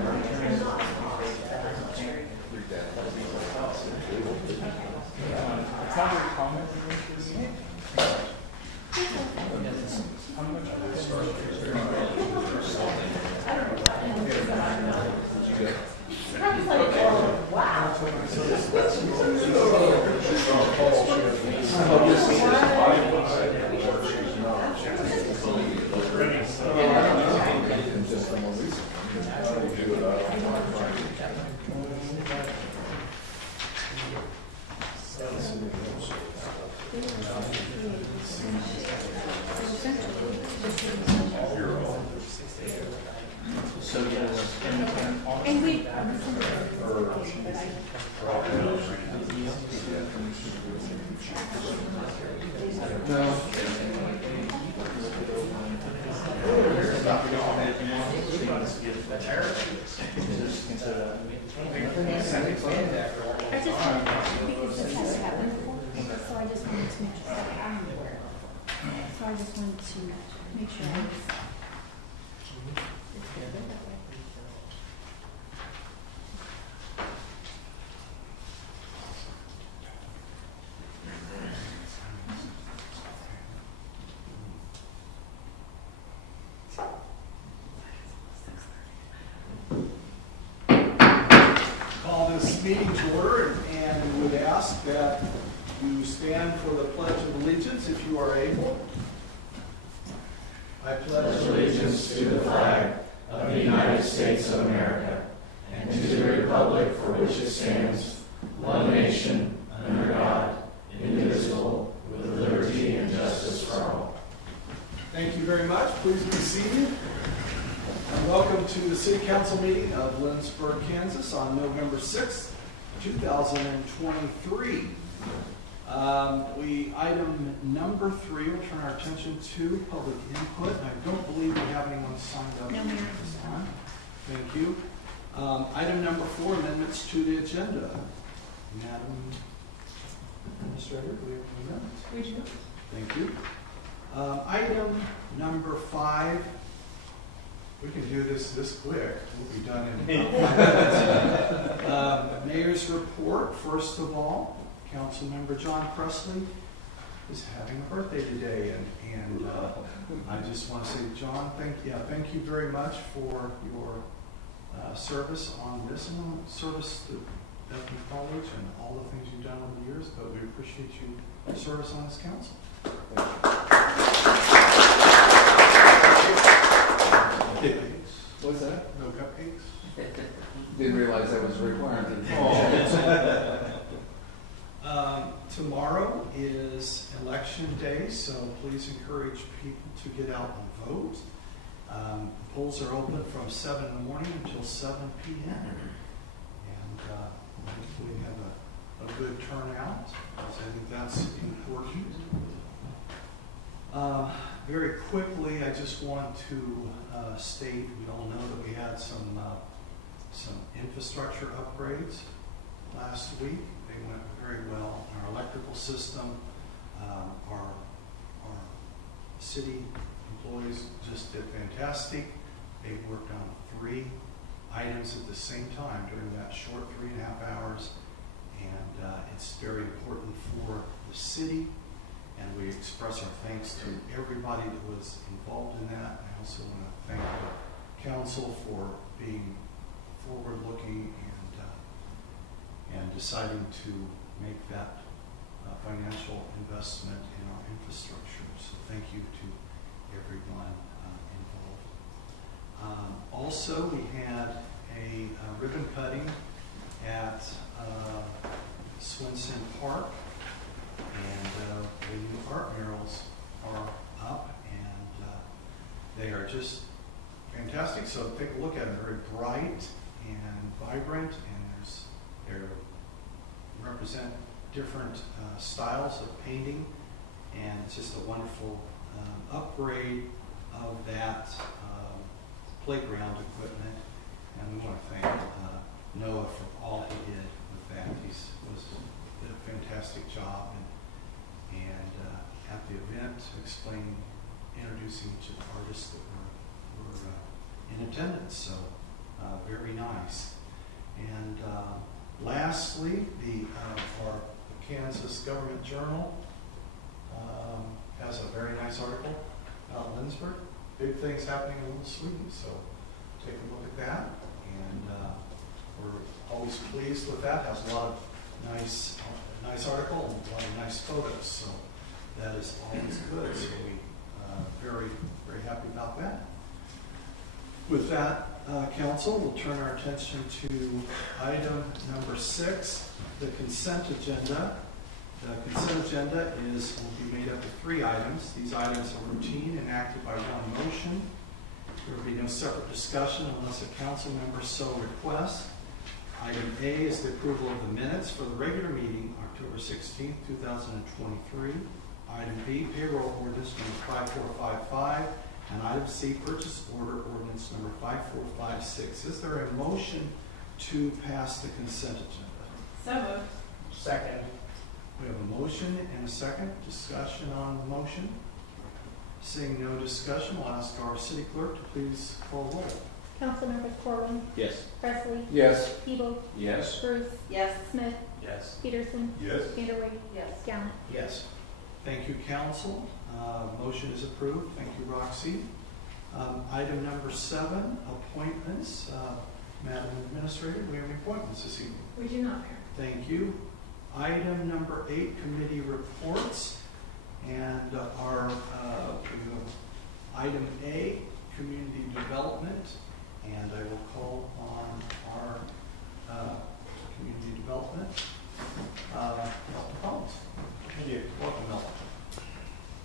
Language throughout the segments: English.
It's not very common. And we I just wanted because this has happened before, so I just wanted to make sure I'm aware. So I just wanted to make sure I was. It's good that way. Call this meeting to order and would ask that you stand for the Pledge of Allegiance if you are able. I pledge Allegiance to the flag of the United States of America and to the republic for which it stands, one nation, under God, indivisible, with liberty and justice for all. Thank you very much. Please be seated. And welcome to the City Council meeting of Lindsborg, Kansas on November 6th, 2023. Item number 3, we'll turn our attention to public input. I don't believe we have anyone signed up No, at Mayor. this time. Thank you. Item number 4, amendments to the agenda. Madam Administrator, do we have any amendments? We do. Thank you. Item number 5. We can do this quick. We'll be done in about 5 minutes. Mayor's report. First of all, Councilmember John Presley is having a birthday today, and I just want to say, John, thank you very much for your service on this and service to Bethany College and all the things you've done over the years. But we appreciate your service on this council. What was that? No cupcakes? Didn't realize that was a requirement. Tomorrow is election day, so please encourage people to get out and vote. Polls are open from 7 in the morning until 7 p.m. And hopefully have a good turnout, because I think that's important. Very quickly, I just want to state, we all know that we had some infrastructure upgrades last week. They went very well. Our electrical system, our city employees just did fantastic. They worked on 3 items at the same time during that short 3.5 hours, and it's very important for the city. And we express our thanks to everybody that was involved in that. I also want to thank the council for being forward-looking and deciding to make that financial investment in our infrastructure. So thank you to everyone involved. Also, we had a ribbon cutting at Swenson Park. And the new art murals are up, and they are just fantastic. So take a look at them. Very bright and vibrant, and they represent different styles of painting, and it's just a wonderful upgrade of that playground equipment. And we want to thank Noah for all he did with that. He did a fantastic job. And at the event, introducing each of the artists that were in attendance. So very nice. And lastly, our Kansas Government Journal has a very nice article about Lindsborg. Big things happening in Little Sweden, so take a look at that. And we're always pleased with that. Has a lot of nice article and a lot of nice photos, so that is always good. So we very, very happy about that. With that, council, we'll turn our attention to item number 6, the consent agenda. The consent agenda will be made up of 3 items. These items are routine and acted by one motion. There will be no separate discussion unless a council member so requests. Item A is the approval of the minutes for the regular meeting, October 16, 2023. Item B, payroll ordinance number 5455. And item C, purchase order ordinance number 5456. Is there a motion to pass the consent agenda? So moved. Second. We have a motion and a second. Discussion on the motion. Seeing no discussion, we'll ask our city clerk to please call roll. Councilmembers Corwin, Yes. Presley, Yes. Hebel, Yes. Bruce, Yes. Smith, Yes. Peterson, Yes. Vanderway, Yes. Gallant. Yes. Thank you, council. Motion is approved. Thank you, Roxy. Item number 7, appointments. Madam Administrator, do we have any appointments this evening? We do not, Mayor. Thank you. Item number 8, committee reports. And our item A, community development. And I will call on our community development. Milton Collins. Thank you. Welcome, Milton.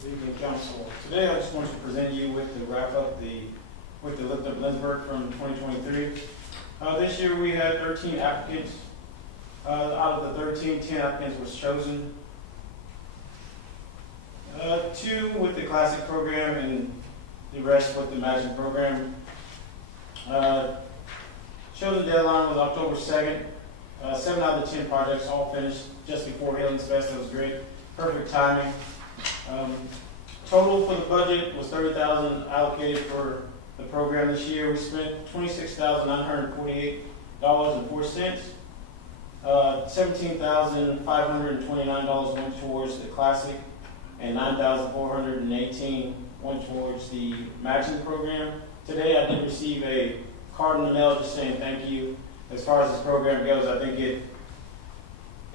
Good evening, council. Today I just wanted to present you with the wrap up with the Lift Up Lindsborg from 2023. This year we had 13 applicants. Out of the 13, 10 applicants was chosen. 2 with the classic program and the rest with the magic program. Chosen deadline was October 2nd. 7 out of the 10 projects all finished just before Healings Fest. That was great. Perfect timing. Total for the budget was $30,000 allocated for the program this year. We spent $26,948.04. $17,529 went towards the classic, and $9,418 went towards the matching program. Today I did receive a card in the mail just saying thank you. As far as this program goes, I think it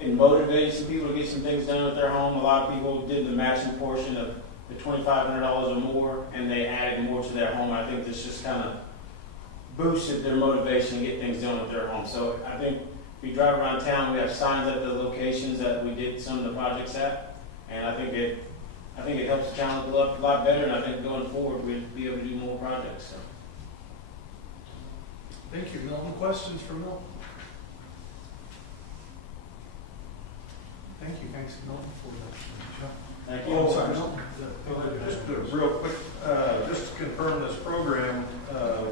motivated some people to get some things done at their home. A lot of people did the matching portion of the $2,500 or more, and they added more to their home. I think this just kind of boosted their motivation to get things done with their home. So I think if you drive around town, we have signs at the locations that we did some of the projects at, and I think it helps the town look a lot better. And I think going forward, we'll be able to do more projects. So. Thank you, Milton. Questions for Milton? Thank you. Thanks, Milton, for that. Thank you. Oh, sorry, Milton. Just real quick, just to confirm this program,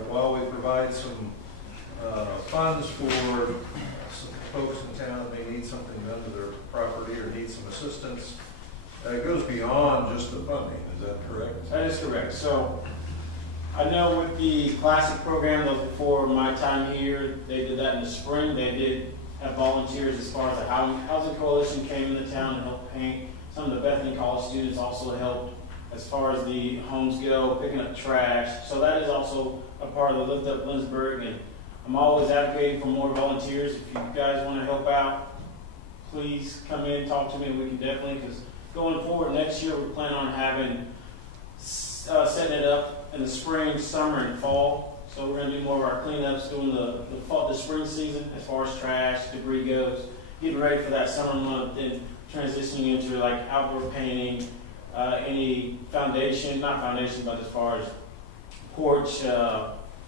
while we provide some funds for some folks in town that may need something done to their property or need some assistance, it goes beyond just the funding. Is that correct? That is correct. So I know with the classic program, before my time here, they did that in the spring. They did have volunteers as far as the Housing Coalition came into town and helped paint. Some of the Bethany College students also helped as far as the homes go, picking up trash. So that is also a part of the Lift Up Lindsborg, and I'm always advocating for more volunteers. If you guys want to help out, please come in, talk to me, and we can definitely, because going forward next year, we plan on having, setting it up in the spring, summer, and fall. So we're going to do more of our cleanups during the spring season as far as trash, debris goes, getting ready for that summer month, and transitioning into like outdoor painting, any foundation, not foundation, but as far as porch,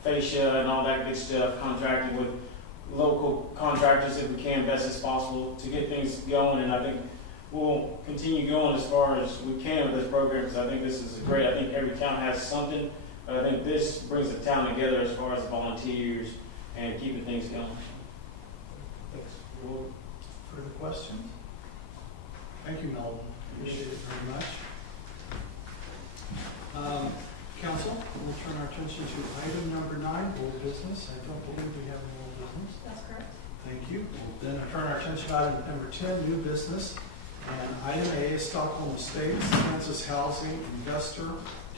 fascia, and all that good stuff, contracting with local contractors if we can, best as possible to get things going. And I think we'll continue going as far as we can with this program, because I think this is great. I think every town has something, but I think this brings the town together as far as volunteers and keeping things going. Thanks. Further questions? Thank you, Melvin. Appreciate it very much. Council, we'll turn our attention to item number 9, board business. I don't believe we have That's correct. Thank you. We'll then turn our attention to item number 10, new business. And item A is Stockholm Estates, Kansas Housing Investor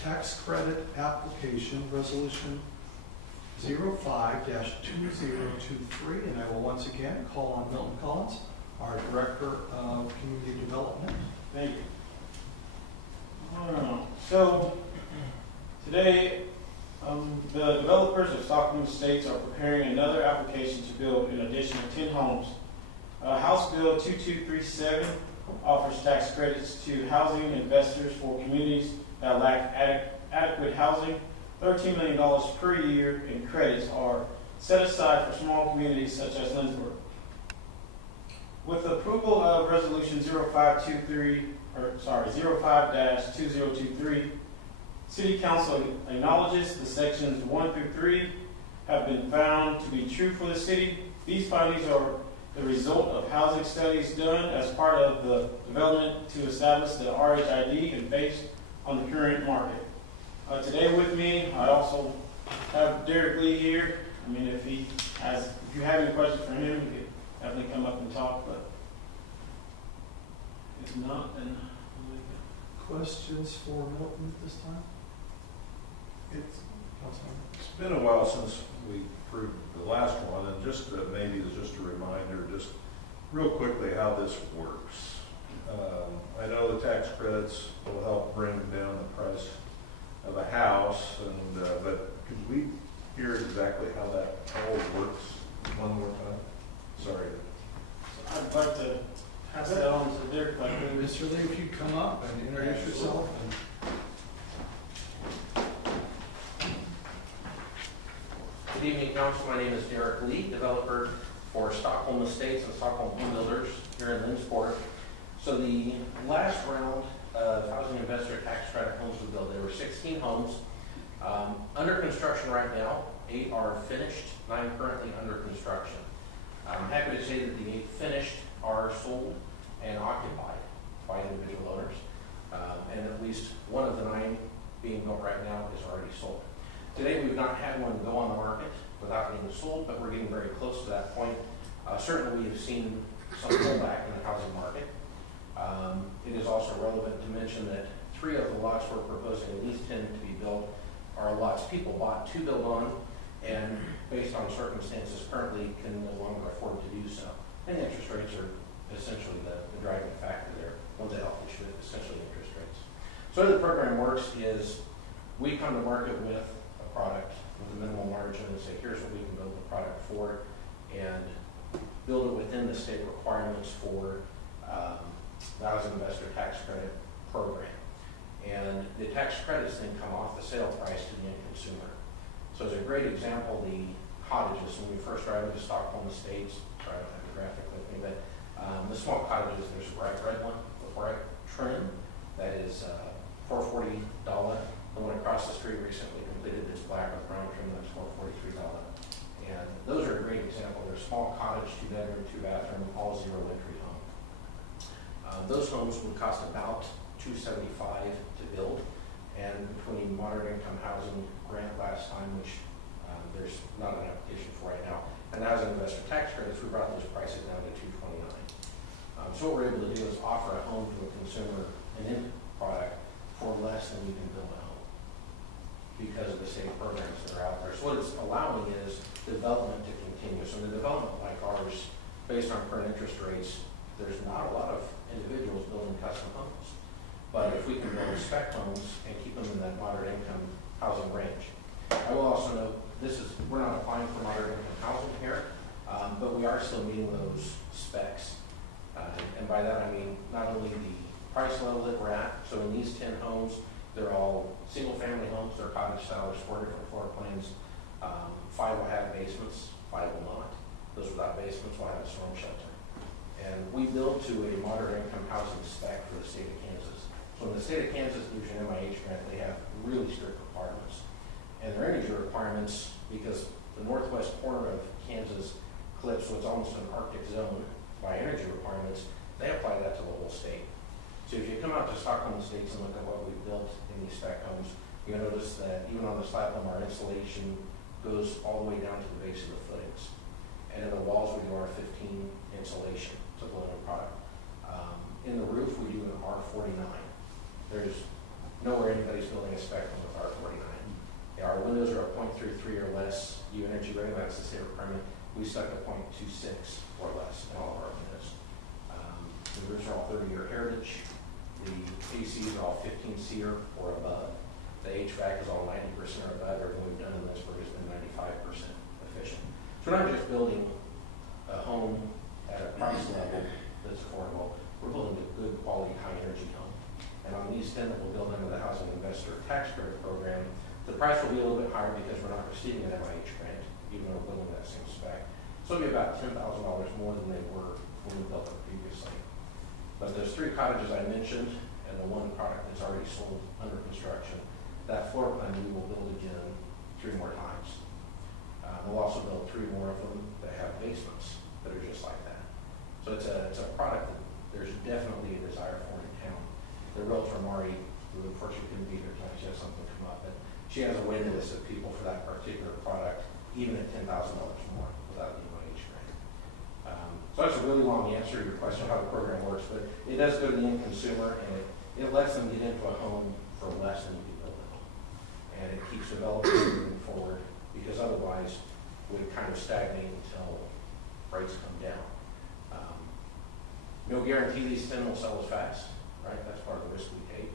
Tax Credit Application, Resolution 05-2023. And I will once again call on Milton Collins, our Director of Community Development. Thank you. So, today, the developers of Stockholm Estates are preparing another application to build an additional 10 homes. House Bill 2237 offers tax credits to housing investors for communities that lack adequate housing. $13 million per year in credits are set aside for small communities such as Lindsborg. With approval of Resolution 05-2023, City Council acknowledges the sections 1 through 3 have been found to be true for the city. These findings are the result of housing studies done as part of the development to establish the RHID and based on the current market. Today with me, I also have Derek Lee here. I mean, if you have any questions for him, you could definitely come up and talk, but if not, then Questions for Milton at this time? It's been a while since we approved the last one, and just maybe as just a reminder, just real quickly how this works. I know the tax credits will help bring down the price of a house, and but could we hear exactly how that all works one more time? Sorry. I'd like to pass that on to Derek. Mr. Lee, if you come up and introduce yourself. Good evening, Council. My name is Derek Lee, developer for Stockholm Estates and Stockholm Home Builders here in Lindsborg. So the last round of housing investor tax credit homes we built, there were 16 homes. Under construction right now, 8 are finished, 9 currently under construction. I'm happy to say that the 8 finished are sold and occupied by individual owners. And at least one of the 9 being built right now is already sold. Today, we've not had one go on the market without being sold, but we're getting very close to that point. Certainly, we have seen some pullback in the housing market. It is also relevant to mention that 3 of the lots we're proposing, at least 10 to be built, are lots people bought to build on, and based on circumstances currently can no longer afford to do so. And interest rates are essentially the driving factor there. One that help issue it, essentially interest rates. So the program works is we come to market with a product with a minimal margin and say, here's what we can build the product for, and build it within the state requirements for the Housing Investor Tax Credit Program. And the tax credits then come off the sale price to the end consumer. So as a great example, the cottages, when we first drive into Stockholm Estates, sorry, I don't have the graphic with me, but the small cottages, there's a bright red one with bright trim that is $440. The one across the street recently completed this black with brown trim that's $443. And those are a great example. They're small cottage, 2-bedroom, 2-bathroom, all zero entry home. Those homes would cost about $275 to build, and between moderate income housing grant last time, which there's not an application for right now, and housing investor tax credits, we brought those prices down to $229. So what we're able to do is offer a home to a consumer, an end product, for less than we can build a home because of the state programs that are out there. So what it's allowing is development to continue. So in a development like ours, based on current interest rates, there's not a lot of individuals building custom homes. But if we can build spec homes and keep them in that moderate income housing range. I will also note, we're not applying for moderate income housing here, but we are still meeting those specs. And by that I mean not only the price level that we're at, so in these 10 homes, they're all single family homes, they're cottage style, there's 4 different floor plans. 5 will have basements, 5 will not. Those without basements will have a storm shelter. And we build to a moderate income housing spec for the state of Kansas. So in the state of Kansas, through your MIH grant, they have really strict requirements. And their energy requirements, because the northwest corner of Kansas clips what's almost an Arctic zone by energy requirements, they apply that to the whole state. So if you come out to Stockholm Estates and look at what we've built in these spec homes, you'll notice that even on the slab home, our insulation goes all the way down to the base of the footings. And in insulation to the linen product. In the roof, we do an R49. There's nowhere anybody's building a spectrum with R49. Our windows are a .33 or less U energy rating, that's the state requirement. We stuck a .26 or less in all of our windows. The roofs are all 30-year heritage. The ACs are all 15 SEER or above. The HVAC is all 90% or above. Everything we've done in Lindsborg has been 95% efficient. So we're not just building a home at a price level that's affordable. We're building a good quality, high energy home. And on these 10 that we'll build under the Housing Investor Tax Credit Program, the price will be a little bit higher because we're not receiving an MIH grant, even though we're building that same spec. So it'll be about $10,000 more than they were when we built them previously. But those 3 cottages I mentioned and the 1 product that's already sold under construction, that floor plan we will build again 3 more times. We'll also build 3 more of them that have basements that are just like that. So it's a product that there's definitely a desire for in town. The realtor Mari, who unfortunately couldn't be here tonight, she has something come up, but she has a waiting list of people for that particular product, even at $10,000 more without the MIH grant. So that's a really long answer to your question how the program works, but it does go to the end consumer, and it lets them get into a home for less than you could build a home. And it keeps developers moving forward, because otherwise we'd kind of stagnate until rates come down. No guarantee these 10 will sell as fast, right? That's part of the risk we take.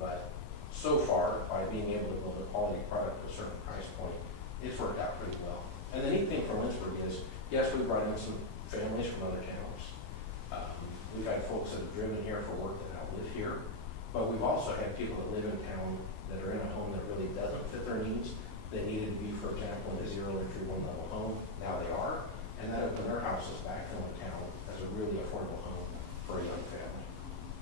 But so far, by being able to build a quality product at a certain price point, it's worked out pretty well. And the neat thing for Lindsborg is, yes, we brought in some families from other towns. We've had folks that have driven here for work that now live here, but we've also had people that live in town that are in a home that really doesn't fit their needs. They needed to be, for example, in a 0 entry 1 level home. Now they are, and that opened their houses back in town as a really affordable home for a young family.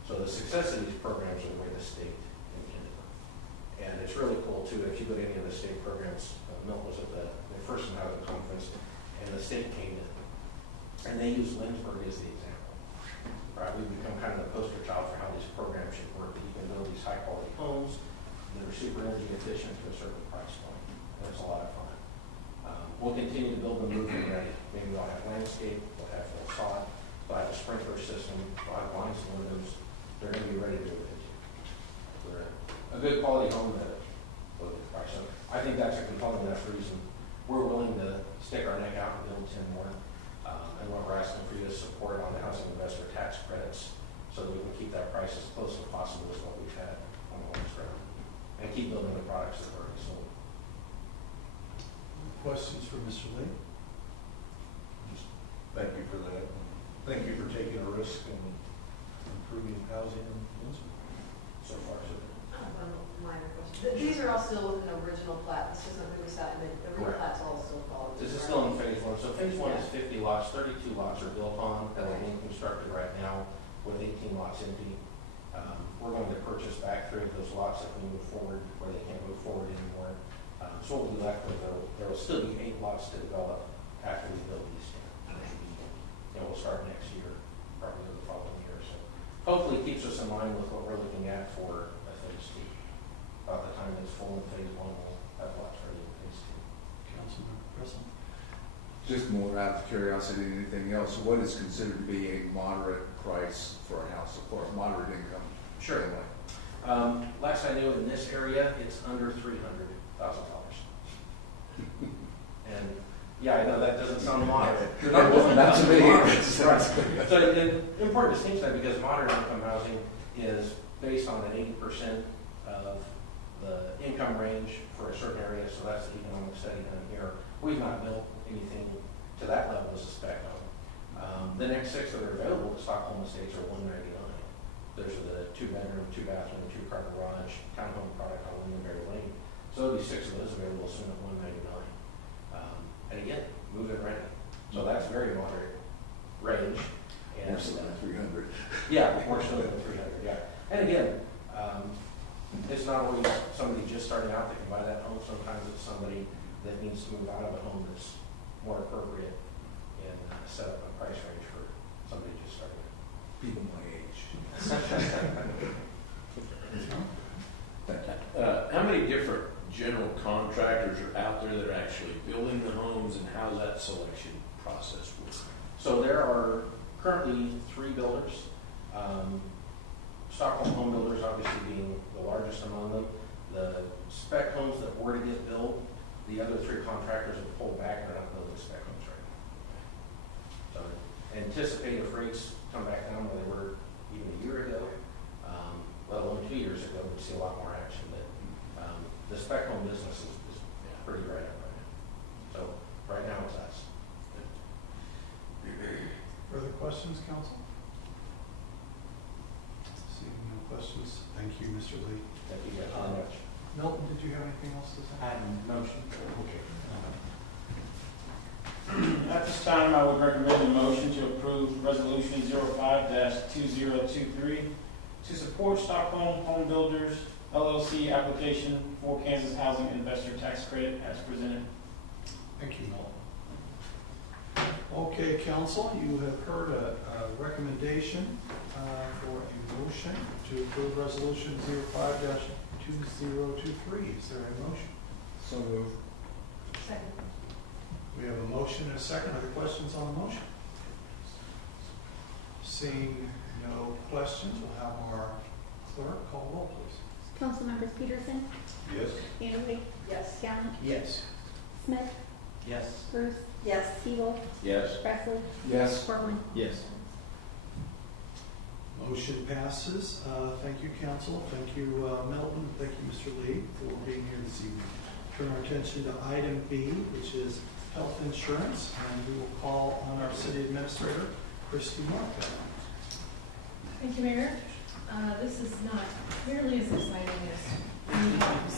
So the success of these programs are the way the state intended them. And it's really cool too, if you go to any of the state programs, Milt was at the first housing conference, and the state came in, and they use Lindsborg as the example. Right, we've become kind of the poster child for how these programs should work. You can build these high quality homes that are super energy efficient to a certain price point. And it's a lot of fun. We'll continue to build them moving ready. Maybe we'll have landscape, we'll have full sod, we'll have a sprinkler system, we'll have lines and windows. They're going to be ready to move into. We're a good quality home at a good price. So I think that's a compelling enough reason. We're willing to stick our neck out and build 10 more. And what we're asking for you to support on the Housing Investor Tax Credits so that we can keep that price as close as possible as what we've had on the homes ground. And keep building the products that are already sold. Questions for Mr. Lee? Just thank you for that. Thank you for taking a risk and improving housing in Lindsborg. So far, so good. I have one minor question. These are all still with an original plat. This isn't really set, and the replat's all still followed. This is still in phase 1. So phase 1 is 50 lots, 32 lots are built on, that are being constructed right now with 18 lots empty. We're going to purchase back 3 of those lots if we move forward, where they can't move forward anymore. So what we'll be left with, there will still be 8 lots to develop after we build these 10. We'll start next year, probably the following year. So hopefully it keeps us in line with what we're looking at for a phase 2. About the time it's full in phase 1, we'll have lots ready in phase 2. Councilmember Preston? Just more out of curiosity than anything else, what is considered to be a moderate price for a house, or a moderate income? Sure. Last I knew, in this area, it's under $300,000. And yeah, I know that doesn't sound moderate. You're not willing Not to me. Right. So the important distinction, because moderate income housing is based on an 80% of the income range for a certain area. So that's the economic study done here. We've not built anything to that level as a spec home. The next 6 that are available at Stockholm Estates are $199. Those are the 2-bedroom, 2-bathroom, 2-car garage townhome product on Lindenberry Lane. So there'll be 6 of those available soon at $199. And again, move it ready. So that's very moderate range. And More so than 300. yeah, more so than 300. Yeah. And again, it's not always somebody just starting out that can buy that home. Sometimes it's somebody that needs to move out of a home that's more appropriate and set up a price range for somebody just starting. People my age. How many different general contractors are out there that are actually building the homes, and how's that selection process work? So there are currently 3 builders. Stockholm Home Builders obviously being the largest among them. The spec homes that were to get built, the other 3 contractors have pulled back and are not building spec homes right now. So anticipate if rates come back down where they were even a year ago, let alone 2 years ago, we'd see a lot more action. But the spec home business is pretty right up right now. So right now it's us. Further questions, council? Seeing no questions, thank you, Mr. Lee. Thank you guys very much. Milton, did you have anything else to say? I have a motion. Okay. At this time, I would recommend a motion to approve Resolution 05-2023 to support Stockholm Home Builders LLC application for Kansas Housing Investor Tax Credit as presented. Thank you, Milton. Okay, council, you have heard a recommendation for a motion to approve Resolution 05-2023. Is there a motion? So moved. Second. We have a motion and a second. Other questions on the motion? Seeing no questions, we'll have our clerk call roll, please. Councilmembers Peterson, Yes. Anderson, Yes. Gallant, Yes. Smith, Yes. Bruce, Yes. Siegel, Yes. Presley, Yes. Corwin. Yes. Motion passes. Thank you, council. Thank you, Milton. Thank you, Mr. Lee, for being here this evening. Turn our attention to item B, which is health insurance, and we will call on our city administrator, Christy Marco. Thank you, Mayor. This is not nearly as exciting as new homes,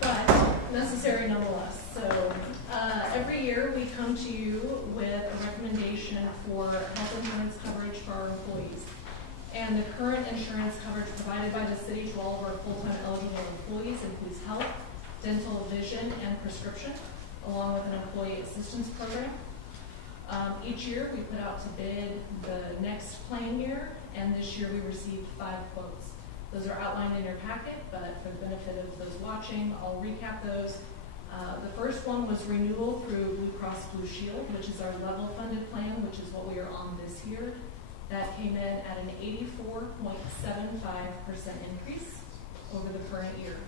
but necessary nonetheless. So every year we come to you with a recommendation for health insurance coverage for our employees. And the current insurance coverage provided by the city to all of our full-time eligible employees includes health, dental, vision, and prescription, along with an employee assistance program. Each year we put out to bid the next plan year, and this year we received 5 quotes. Those are outlined in your packet, but for the benefit of those watching, I'll recap those. The first one was renewal through Blue Cross Blue Shield, which is our level funded plan, which is what we are on this year. That came in at an 84.75% increase over the current year.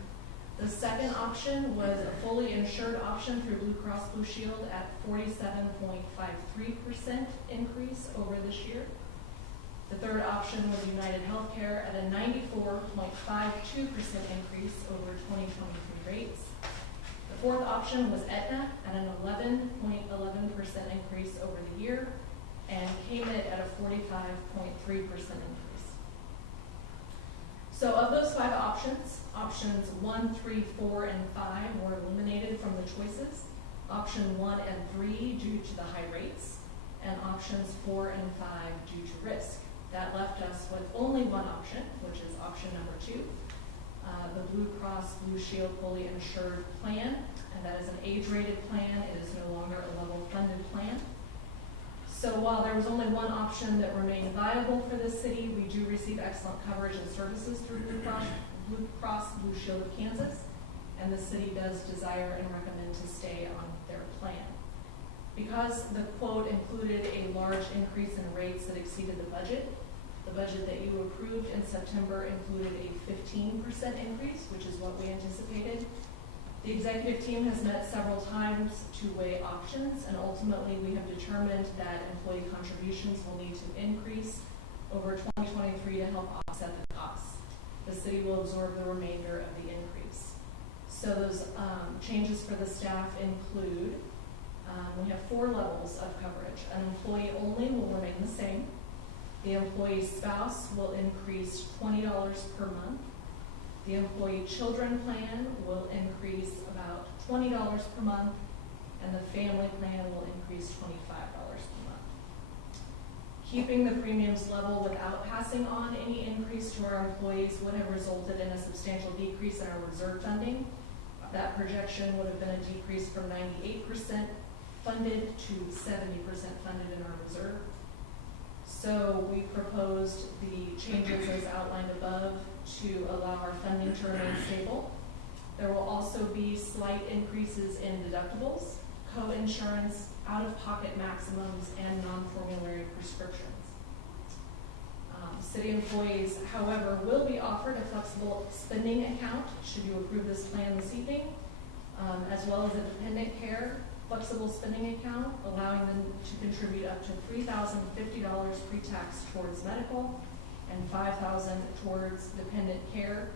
The second option was a fully insured option through Blue Cross Blue Shield at 47.53% increase over this year. The third option was United Healthcare at a 94.52% increase over 2023 rates. The fourth option was Aetna at an 11.11% increase over the year, and came in at a 45.3% increase. So of those 5 options, options 1, 3, 4, and 5 were eliminated from the choices. Option 1 and 3 due to the high rates, and options 4 and 5 due to risk. That left us with only one option, which is option number 2, the Blue Cross Blue Shield fully insured plan, and that is an age-rated plan. It is no longer a level funded plan. So while there was only one option that remained viable for this city, we do receive excellent coverage and services through Blue Cross Blue Shield of Kansas, and the city does desire and recommend to stay on their plan. Because the quote included a large increase in rates that exceeded the budget that you approved in September included a 15% increase, which is what we anticipated. The executive team has met several times to weigh options, and ultimately we have determined that employee contributions will need to increase over 2023 to help offset the costs. The city will absorb the remainder of the increase. So those changes for the staff include, we have 4 levels of coverage. An employee only will remain the same. The employee spouse will increase $20 per month. The employee children plan will increase about $20 per month, and the family plan will increase $25 per month. Keeping the premiums level without passing on any increase to our employees would have resulted in a substantial decrease in our reserve funding. That projection would have been a decrease from 98% funded to 70% funded in our reserve. So we proposed the changes as outlined above to allow our funding to remain stable. There will also be slight increases in deductibles, co-insurance, out-of-pocket maximums, and non-formulary prescriptions. City employees, however, will be offered a flexible spending account, should you approve this plan this evening, as well as a dependent care flexible spending account, allowing them to contribute up to $3,050 pre-tax towards medical and $5,000 towards dependent care.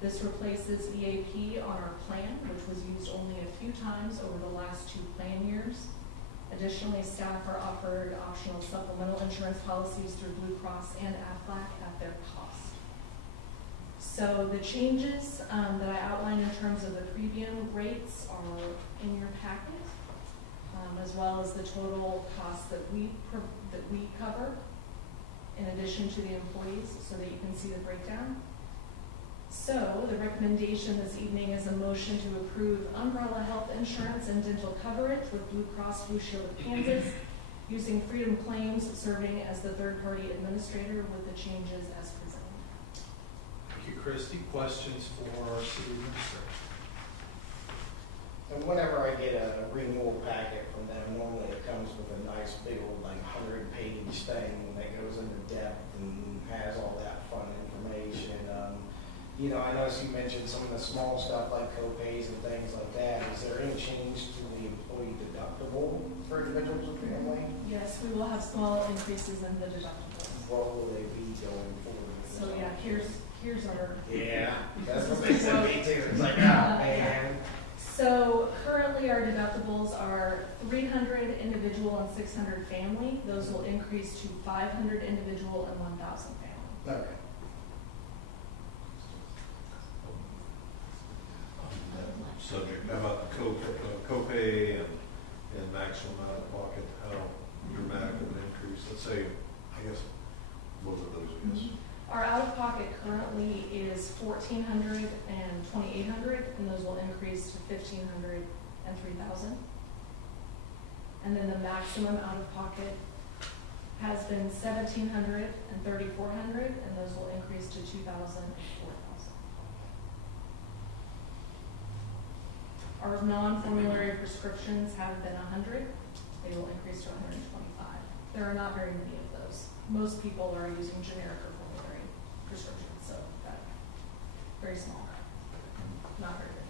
This replaces EAP on our plan, which was used only a few times over the last 2 plan years. Additionally, staff are offered optional supplemental insurance policies through Blue Cross and Aflac at their cost. So the changes that I outlined in terms of the premium rates are in your packet, as well as the total cost that we cover in addition to the employees, so that you can see the breakdown. So the recommendation this evening is a motion to approve umbrella health insurance and dental coverage with Blue Cross Blue Shield of Kansas, using Freedom Claims serving as the third-party administrator with the changes as presented. Thank you, Christie. Questions for our city administrator? And whenever I get a renewal packet from them, normally it comes with a nice big old 100-page thing that goes into depth and has all that fun information. I noticed you mentioned some of the small stuff like co-pays and things like that. Is there any change to the employee deductible for individuals with family? Yes, we will have small increases in the deductibles. What will they be going forward? So yeah, here's our. Yeah, that's what they said me too. It's like, man. So currently our deductibles are 300 individual and 600 family. Those will increase to 500 individual and 1,000 family. Okay. Subject, how about the copay and maximum out of pocket, how dramatic of an increase? Let's say, I guess, both of those, I guess. Our out-of-pocket currently is $1,400 and $2,800, and those will increase to $1,500 and $3,000. And then the maximum out-of-pocket has been $1,700 and $3,400, and those will increase to $2,000 and $4,000. Our non-formulary prescriptions have been 100. They will increase to 125. There are not very many of those. Most people are using generic or formulary prescriptions, so that very small, not very big.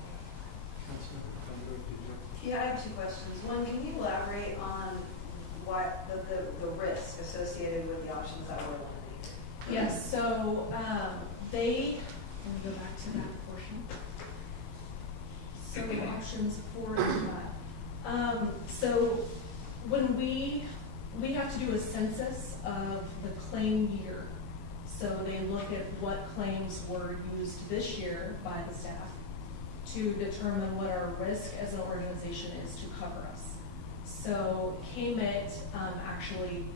Yeah, I have 2 questions. One, can you elaborate on what the risk associated with the options that were eliminated? Yes, so let me go back to that portion. So the options for that. So when we have to do a census of the claim year. So they look at what claims were used this year by the staff to determine what our risk as an organization is to cover us. So KMIT actually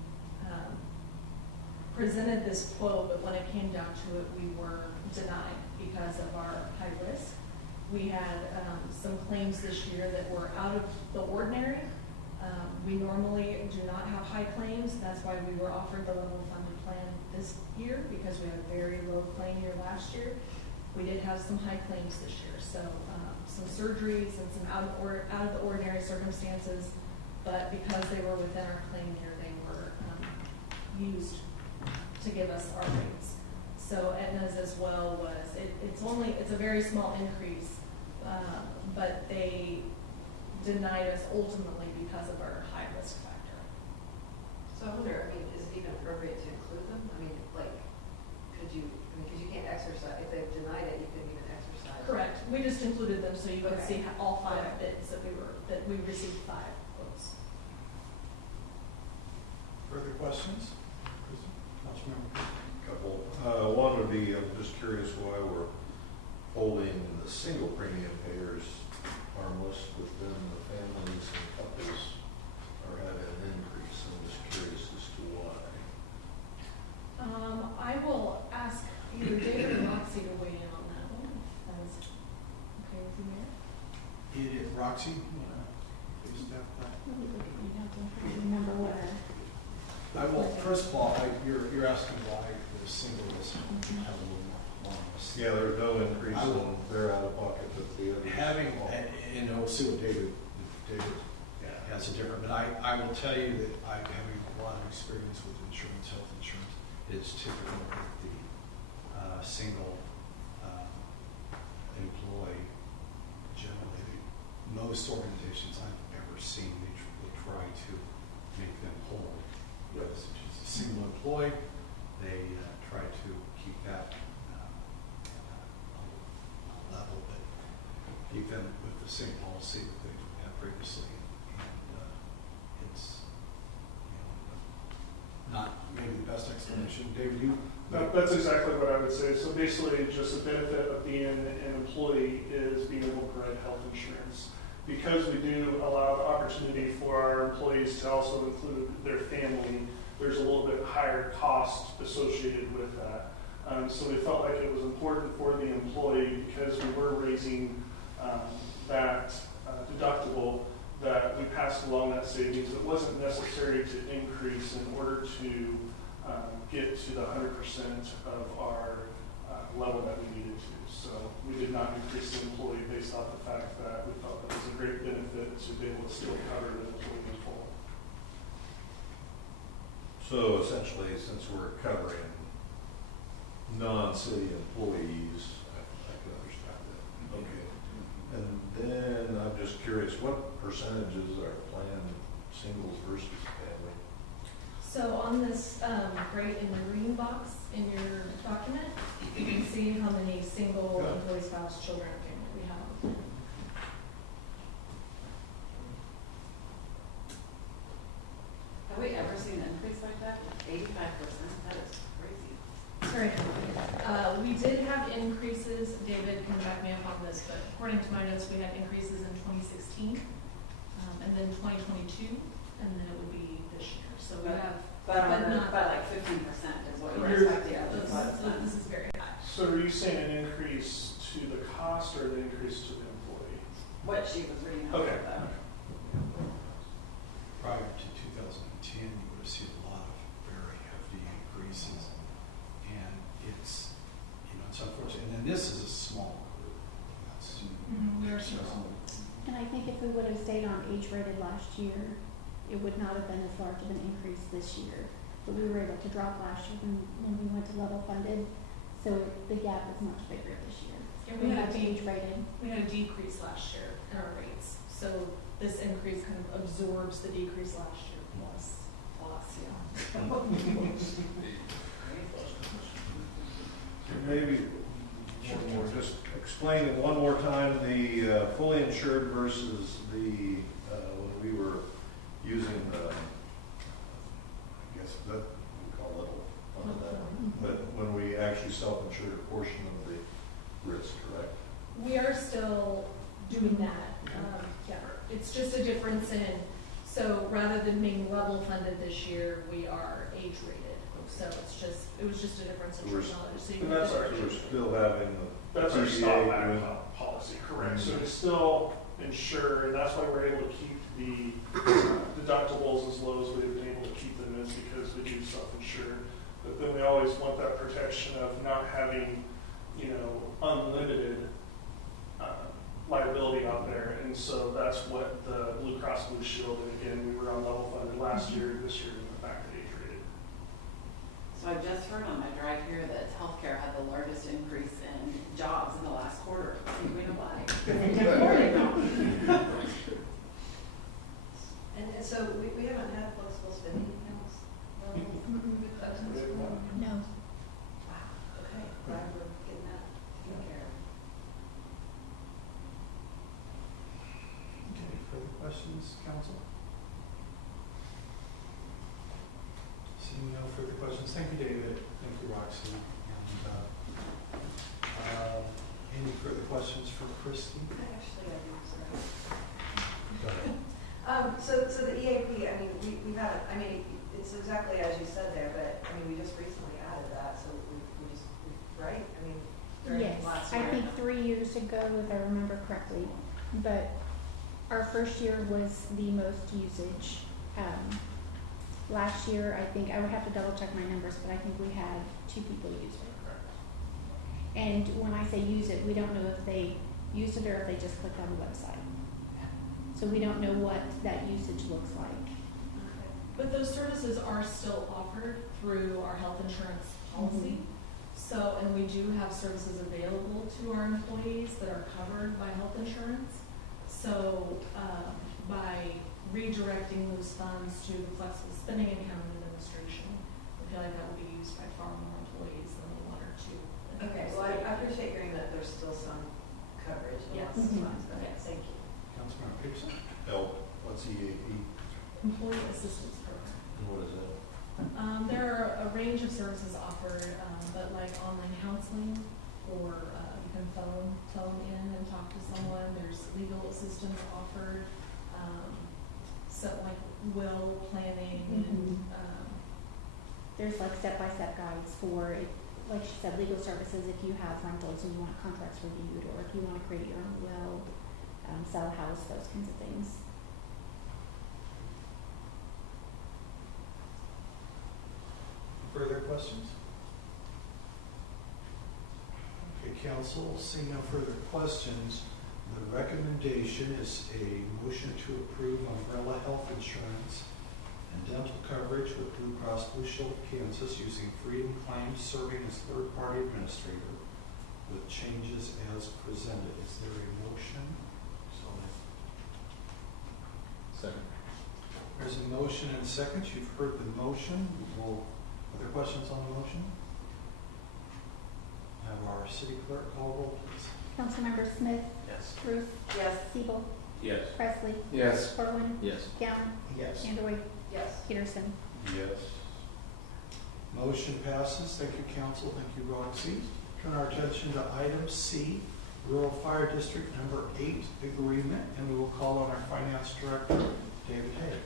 presented this quote, but when it came down to it, we were denied because of our high risk. We had some claims this year that were out of the ordinary. We normally do not have high claims. That's why we were offered the level funded plan this year, because we had a very low claim year last year. We did have some high claims this year, so some surgeries and some out of the ordinary circumstances, but because they were within our claim year, they were used to give us our rates. So Aetna's as well was, it's a very small increase, but they denied us ultimately because of our high risk factor. So I wonder, is it even appropriate to include them? Because you can't exercise, if they've denied it, you couldn't even exercise. Correct. We just included them so you could Okay. see all 5 Okay. bids that we received 5 quotes. Further questions? Councilmember? Couple. One would be, I'm just curious why we're holding the single premium payers harmless, but then the families and couples are having an increase. I'm just curious as to why. I will ask either David or Roxy to weigh in on that one. If that is okay with you, Mayor? Roxy, you want to please step back? Let me look at you, don't remember what I will, first of all, you're asking why the singles have a little more harmless. Yeah, there's no increase in their out of pocket, but the other. Having, and I'll see what David has a different, but I will tell you that I have a lot of experience with insurance, health insurance. It's typical that the single employee, generally, most organizations I've ever seen, they try to make them whole. Yes. It's a single employee, they try to keep that level, but keep them with the same policy that they had previously. And it's, not maybe the best explanation. David, you? That's exactly what I would say. So basically, just the benefit of being an employee is being able to provide health insurance. Because we do allow the opportunity for our employees to also include their family, there's a little bit higher cost associated with that. So we felt like it was important for the employee, because we were raising that deductible, that we passed along that savings. It wasn't necessary to increase in order to get to the 100% of our level that we needed to. So we did not increase the employee based off the fact that we thought that was a great benefit to be able to still cover the employee in full. So essentially, since we're covering non-city employees, I can understand that. Okay. And then I'm just curious, what percentages are planned singles versus family? So on this grade in the green box in your document, you can see how many single employee, spouse, children, and family we have. Have we ever seen an increase like that? 85%? That is crazy. Sorry. We did have increases, David can back me up on this, but according to my notes, we had increases in 2016, and then 2022, and then it would be this year. So we have, but not by like 15% is what You're- you're expecting. this is very high. So are you saying an increase to the cost or the increase to the employee? What she was reading out Okay. though. Prior to 2010, you would have seen a lot of very hefty increases, and it's, it's unfortunate. And then this is a small group. That's, We're small. And I think if we would have stayed on age rated last year, it would not have been as large of an increase this year. But we were able to drop last year when we went to level funded, so the gap is much bigger this year. And we had a age rated. We had a decrease last year in our rates, so this increase kind of absorbs the decrease last year plus. Maybe one more, just explain it one more time, the fully insured versus the, when we were using the, I guess that we call it, but when we actually self-insured a portion of the risk, correct? We are still doing that, yeah. It's just a difference in, so rather than being level funded this year, we are age rated. So it was just a difference in terminology. So you And that's our, We're still having the. that's our PPA stop doing- back policy, correct. So we still insure, and that's why we're able to keep the deductibles as low as we've been able to keep them, is because we do self-insure. But then we always want that protection of not having, unlimited liability out there. And so that's what the Blue Cross Blue Shield, and again, we were on level funded last year, this year we went back to age rated. So I just heard on my drive here that healthcare had the largest increase in jobs in the last quarter. Do we know why? And so we haven't had flexible spending accounts? No. Wow, okay, glad we're getting that taken care of. Okay, further questions, council? Seeing no further questions, thank you, David. Thank you, Roxy. And any further questions for Christie? Actually, I do, sorry. Go ahead. So the EAP, we've had it, it's exactly as you said there, but, we just recently added that, so right? During Yes, last I year. think 3 years ago, if I remember correctly, but our first year was the most usage. Last year, I think, I would have to double check my numbers, but I think we had 2 people use it. And when I say use it, we don't know if they used it or if they just clicked on the website. So we don't know what that usage looks like. But those services are still offered through our health insurance policy. So, and we do have services available to our employees that are covered by health insurance. So, by redirecting those funds to the flexible spending account administration, I feel like that will be used by far more employees than the one or two. Okay, well, I appreciate hearing that there's still some coverage in Yes. lots of funds, but Yes. thank you. Councilmember Peterson? Help, what's EAP? Employee assistance program. What is that? There are a range of services offered, but like online counseling, or you can tell them in and talk to someone. There's legal assistance offered, so like will planning and, There's like step-by-step guides for, like she said, legal services if you have rentals and you want contracts reviewed, or if you want to create your own will, sell a house, those kinds of things. Further questions? Okay, council, seeing no further questions, the recommendation is a motion to approve umbrella health insurance and dental coverage with Blue Cross Blue Shield of Kansas using Freedom Claims serving as third-party administrator with changes as presented. Is there a motion? Second. There's a motion and a second. You've heard the motion. Other questions on the motion? Have our city clerk call roll, please. Councilmember Smith, Yes. Ruth, Yes. Siebel, Yes. Presley, Yes. Corwin, Yes. Gowan, Yes. Vanderway, Yes. Peterson. Yes. Motion passes. Thank you, council. Thank you, Roxy. Turn our attention to item C, Rural Fire District Number 8 Agreement, and we will call on our Finance Director, David Hay.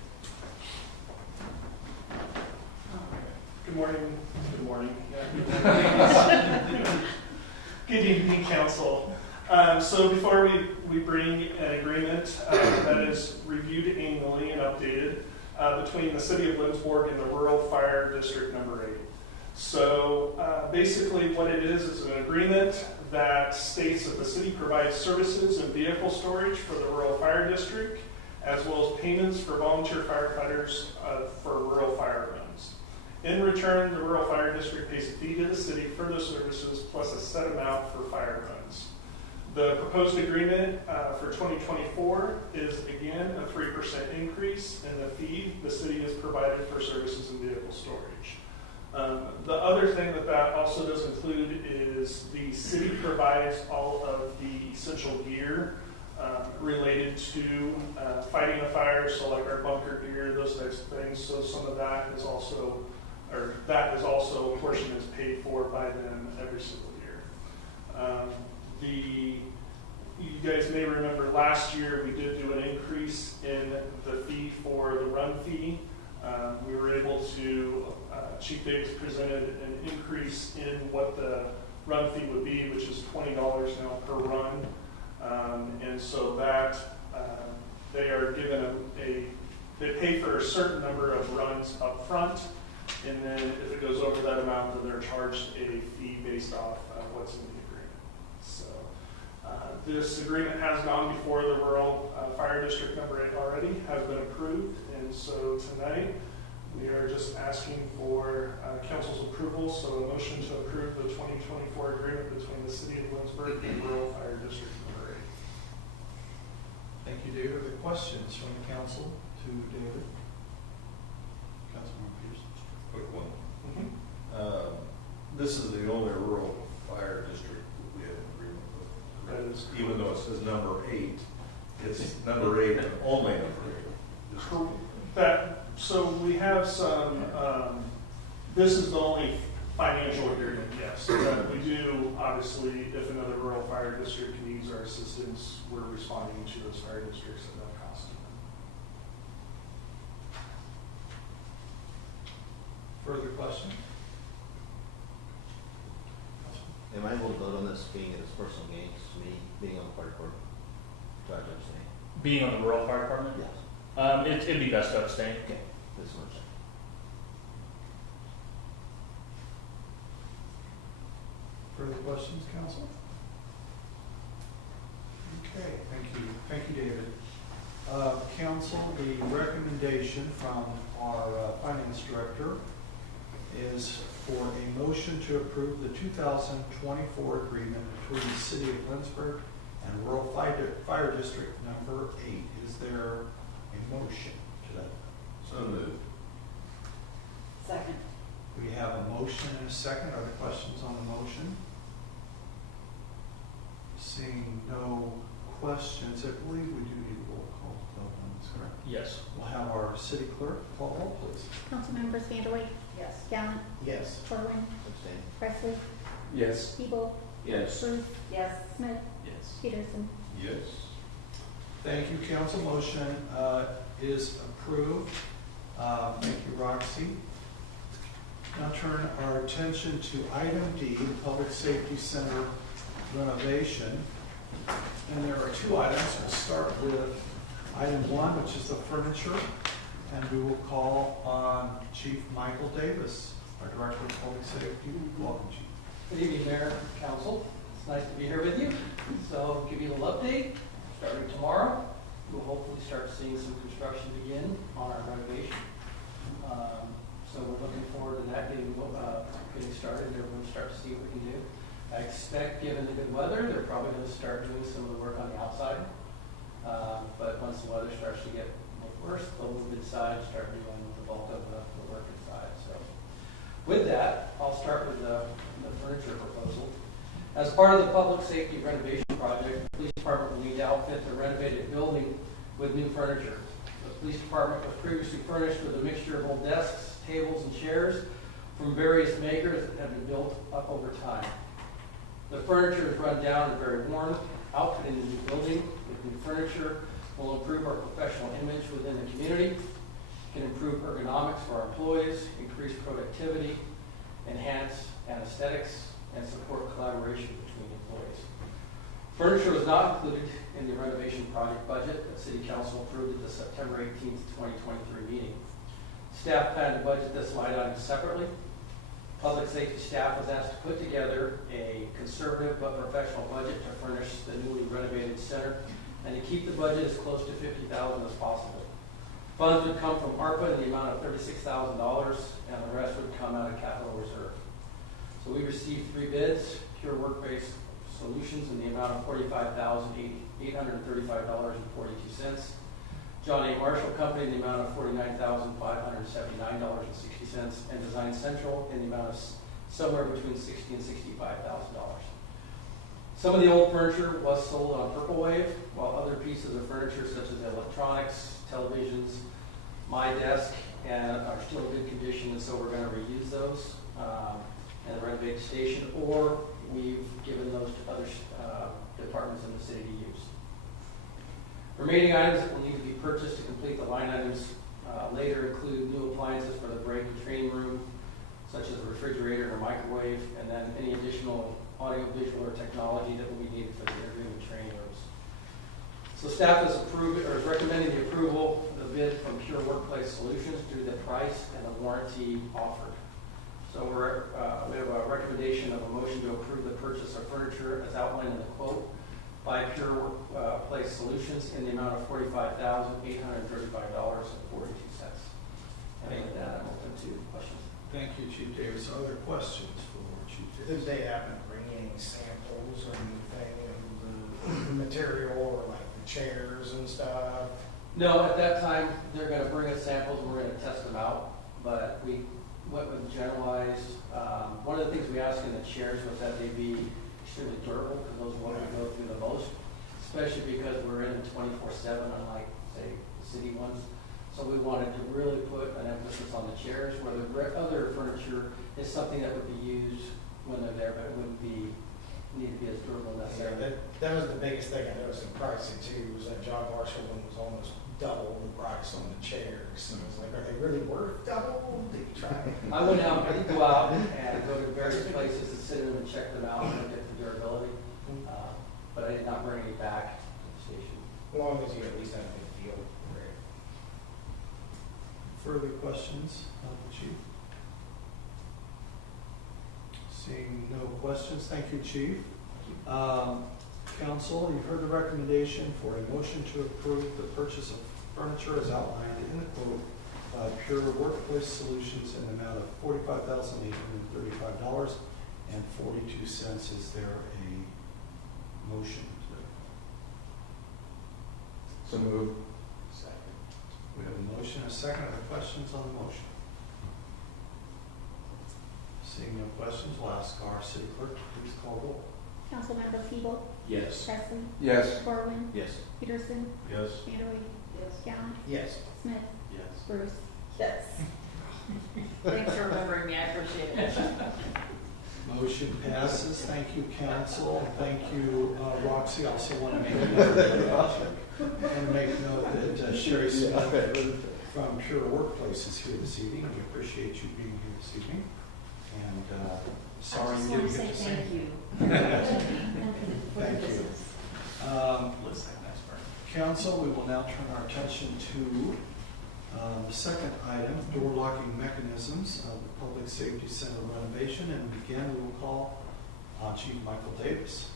Good morning. Good morning. Good evening, council. So before we bring an agreement that is reviewed annually and updated between the city of Lindsborg and the Rural Fire District Number 8. So basically what it is an agreement that states that the city provides services and vehicle storage for the Rural Fire District, as well as payments for volunteer firefighters for rural fire runs. In return, the Rural Fire District pays a fee to the city for those services plus a set amount for fire runs. The proposed agreement for 2024 is again a 3% increase in the fee the city has provided for services and vehicle storage. The other thing that also does include is the city provides all of the essential gear related to fighting a fire, so like our bunker gear, those types of things. So some of that is also, a portion is paid for by them every single year. You guys may remember last year we did do an increase in the fee for the run fee. We were able to, Chief Davis presented an increase in what the run fee would be, which is $20 now per run. And so that they are given they pay for a certain number of runs up front, and then if it goes over that amount, then they're charged a fee based off what's in the agreement. So this agreement has gone before the Rural Fire District Number 8 already, has been approved, and so tonight we are just asking for council's approval, so a motion to approve the 2024 agreement between the city of Lindsborg and Rural Fire District Number 8. Thank you, David. Are there questions from the council to David? Councilmember Peterson. Quick one. This is the only rural fire district that we have an agreement with. That is correct. Even though it says number 8, it's number 8 and only number 8. Just- So we have some, this is the only financial agreement, yes. But we do, obviously, if another rural fire district needs our assistance, we're responding to those fire districts at no cost to them. Further questions? Am I able to vote on this being at its personal gains, me being on the fire department? Do I have to abstain? Being on the rural fire department? Yes. It'd be best to abstain. Okay, this much. Further questions, council? Okay, thank you. Thank you, David. Council, the recommendation from our finance director is for a motion to approve the 2024 agreement between the City of Lindsborg and Rural Fire District Number 8. Is there a motion to that? So moved. Second. We have a motion and a second. Are there questions on the motion? Seeing no questions, I believe we do need a roll call vote on this, correct? Yes. We'll have our city clerk call roll, please. Councilmembers Vanderway, Yes. Gallant, Yes. Corwin, Abstain. Presley, Yes. Hebel, Yes. Bruce, Yes. Smith, Yes. Peterson. Yes. Thank you, council. Motion is approved. Thank you, Roxy. Now turn our attention to item D, the Public Safety Center renovation. And there are two items. We'll start with item 1, which is the furniture. And we will call on Chief Michael Davis, our Director of Public Safety. Welcome, Chief. Good evening, Mayor, Council. It's nice to be here with you. So I'll give you a little update. Starting tomorrow, we'll hopefully start seeing some construction begin on our renovation. So we're looking forward to that getting started. Everyone start to see what we can do. I expect, given the good weather, they're probably going to start doing some of the work on the outside. But once the weather starts to get a little worse, they'll move inside and start doing the bulk of the work inside. So with that, I'll start with the furniture proposal. As part of the public safety renovation project, the police department will need to outfit the renovated building with new furniture. The police department was previously furnished with a mixture of old desks, tables, and chairs from various makers that have been built up over time. The furniture is run down and very worn. Outfitting the new building with new furniture will improve our professional image within the community, can improve ergonomics for our employees, increase productivity, enhance aesthetics, and support collaboration between employees. Furniture was not included in the renovation project budget that City Council approved at the September 18th, 2023 meeting. Staff planned to budget this line item separately. Public safety staff was asked to put together a conservative but professional budget to furnish the newly renovated center and to keep the budget as close to $50,000 as possible. Funds would come from ARPA in the amount of $36,000 and the rest would come out of capital reserve. So we received 3 bids, Pure Work-Based Solutions in the amount of $45,835.42. John A. Marshall Company in the amount of $49,579.60, and Design Central in the amount of somewhere between $60,000 and $65,000. Some of the old furniture was sold on Purple Wave, while other pieces of furniture such as electronics, televisions, my desk, and are still in good condition, and so we're going to reuse those and renovate the station, or we've given those to other departments in the city to use. Remaining items that will need to be purchased to complete the line items later include new appliances for the break and training room, such as a refrigerator or microwave, and then any additional audio, visual, or technology that will be needed for the interviewing and training rooms. So staff is recommending the approval of the bid from Pure Workplace Solutions due to the price and the warranty offered. So we have a recommendation of a motion to approve the purchase of furniture as outlined in the quote by Pure Workplace Solutions in the amount of $45,835.42. And with that, I'm open to questions. Thank you, Chief Davis. Are there questions for Chief Did Davis? they happen to bring any samples or anything of the material or like the chairs and stuff? No, at that time, they're going to bring us samples and we're going to test them out. But we went with generalized. One of the things we asked in the chairs was that they be extremely durable, because those are what we go through the most, especially because we're in them 24/7, unlike, say, the city ones. So we wanted to really put an emphasis on the chairs, where the other furniture is something that would be used when they're there, but it wouldn't need to be as durable necessarily. That was the biggest thing I noticed in pricing too, was that John Marshall one was almost double the price on the chairs. So I was like, are they really worth double? Did you try it? I went out, I did go out and go to various places and sit in them and check them out and look at the durability. But I did not bring any back to the station. As long as you at least have a good feel for it. Further questions of the Chief? Seeing no questions, thank you, Chief. Council, you've heard the recommendation for a motion to approve the purchase of furniture as outlined in the quote by Pure Workplace Solutions in the amount of $45,835.42. Is there a motion? So move. Second. We have a motion, a second. Are there questions on the motion? Seeing no questions, we'll ask our city clerk to please call roll. Councilmember Siebel, Yes. Presley, Yes. Corwin, Yes. Peterson, Yes. Vanderway, Yes. Gallant, Yes. Smith, Yes. Bruce. Yes. Thanks for remembering me, I appreciate it. Motion passes. Thank you, council. And thank you, Roxy. Also want to make note that Sherry Smith from Pure Workplace is here this evening. We appreciate you being here this evening. And sorry you didn't get to say. Thank you. Thank you. Council, we will now turn our attention to the second item, door locking mechanisms of the Public Safety Center renovation. And again, we will call Chief Michael Davis.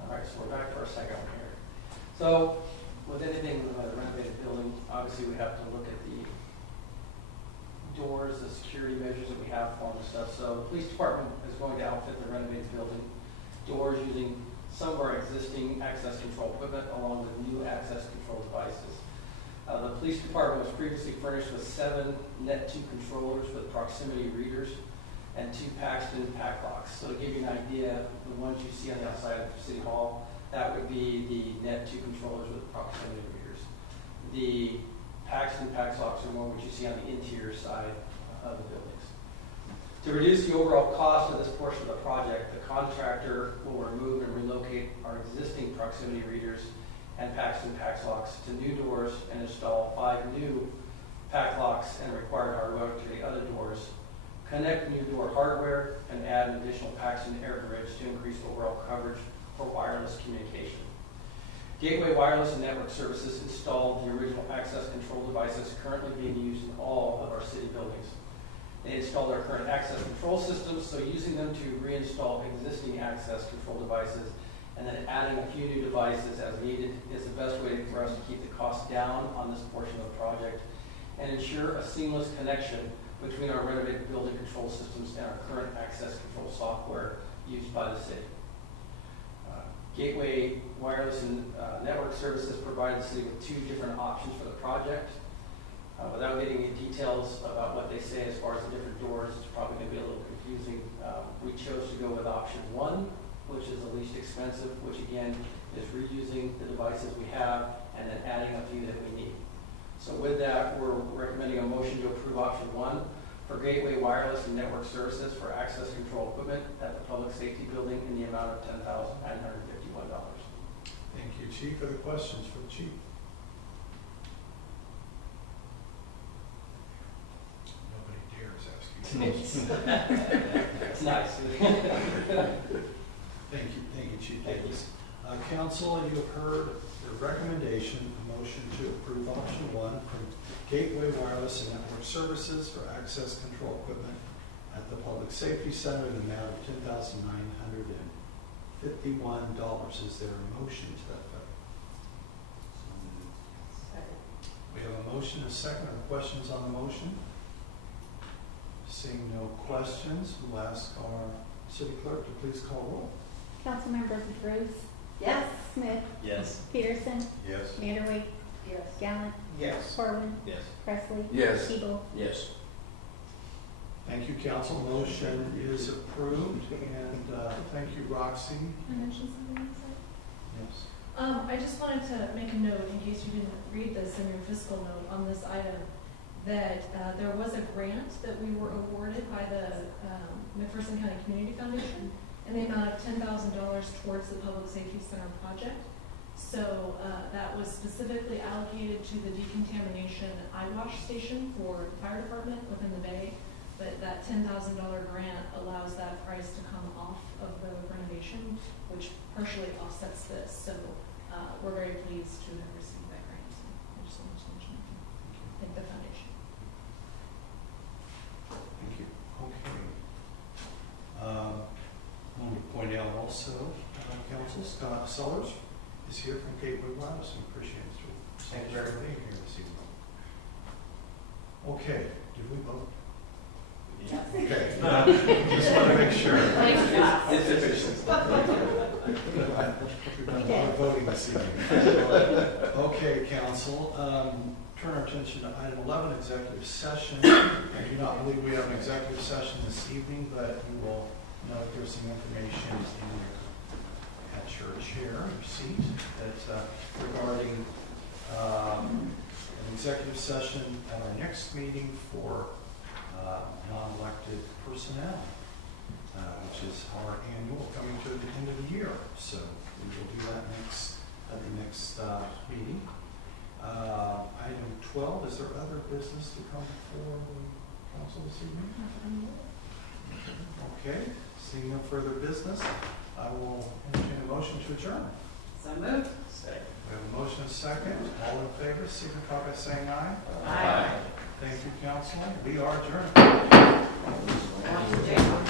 All right, so we're back for our second one here. So with anything with a renovated building, obviously we have to look at the doors, the security measures that we have for them and stuff. So the police department is going to outfit the renovated building doors using some of our existing access control equipment along with new access control devices. The police department was previously furnished with 7 Net2 controllers with proximity readers and 2 Paxton pack locks. So to give you an idea, the ones you see on the outside of City Hall, that would be the Net2 controllers with proximity readers. The Paxton pack locks are more what you see on the interior side of the buildings. To reduce the overall cost of this portion of the project, the contractor will remove and relocate our existing proximity readers and Paxton pack locks to new doors and install 5 new pack locks and required hardware to the other doors, connect new door hardware, and add an additional Paxton air bridge to increase overall coverage for wireless communication. Gateway Wireless and Network Services installed the original access control devices currently being used in all of our city buildings. They installed our current access control systems, so using them to reinstall existing access control devices and then adding a few new devices as needed is the best way for us to keep the cost down on this portion of the project and ensure a seamless connection between our renovated building control systems and our current access control software used by the city. Gateway Wireless and Network Services provided the city with 2 different options for the project. Without getting into details about what they say as far as the different doors, it's probably going to be a little confusing. We chose to go with option 1, which is the least expensive, which again is reusing the devices we have and then adding a few that we need. So with that, we're recommending a motion to approve option 1 for Gateway Wireless and Network Services for access control equipment at the Public Safety Building in the amount of $10,951. Thank you, Chief. Other questions for the Chief? Nobody dares ask you. It's nice. Thank you, Chief Davis. Council, you have heard the recommendation, a motion to approve option 1 from Gateway Wireless and Network Services for access control equipment at the Public Safety Center in the amount of $10,951. Is there a motion to that effect? Second. We have a motion, a second. Are there questions on the motion? Seeing no questions, we'll ask our city clerk to please call roll. Councilmembers Bruce, Yes. Smith, Yes. Peterson, Yes. Vanderway, Yes. Gallant, Yes. Corwin, Yes. Presley, Yes. Siebel. Yes. Thank you, council. Motion is approved, and thank you, Roxy. Can I mention something on this side? Yes. I just wanted to make a note, in case you didn't read this in your fiscal note on this item, that there was a grant that we were awarded by the McPherson County Community Foundation in the amount of $10,000 towards the Public Safety Center project. So that was specifically allocated to the decontamination eye wash station for the fire department within the bay. But that $10,000 grant allows that price to come off of the renovation, which partially offsets this. So we're very pleased to have received that grant. So I just wanted to mention that. Thank the foundation. Thank you. Okay. I want to point out also, Council. Scott Sellers is here from Gateway Wireless, and appreciate it. Thank you for being here this evening. Okay, did we vote? Okay, just want to make sure. Thanks, Scott. It's efficient. We've done a lot of voting this evening. Okay, council, turn our attention to item 11, executive session. I do not believe we have an executive session this evening, but you will note there's some information at your chair, your seat, that regarding an executive session at our next meeting for non-elected personnel, which is our annual coming to the end of the year. So we will do that at the next meeting. Item 12, is there other business to come before the council this evening? Okay, seeing no further business, I will entertain a motion to adjourn. So moved. We have a motion and a second. All in favor, signify by saying aye. Aye. Thank you, council. We are adjourned. Jacob.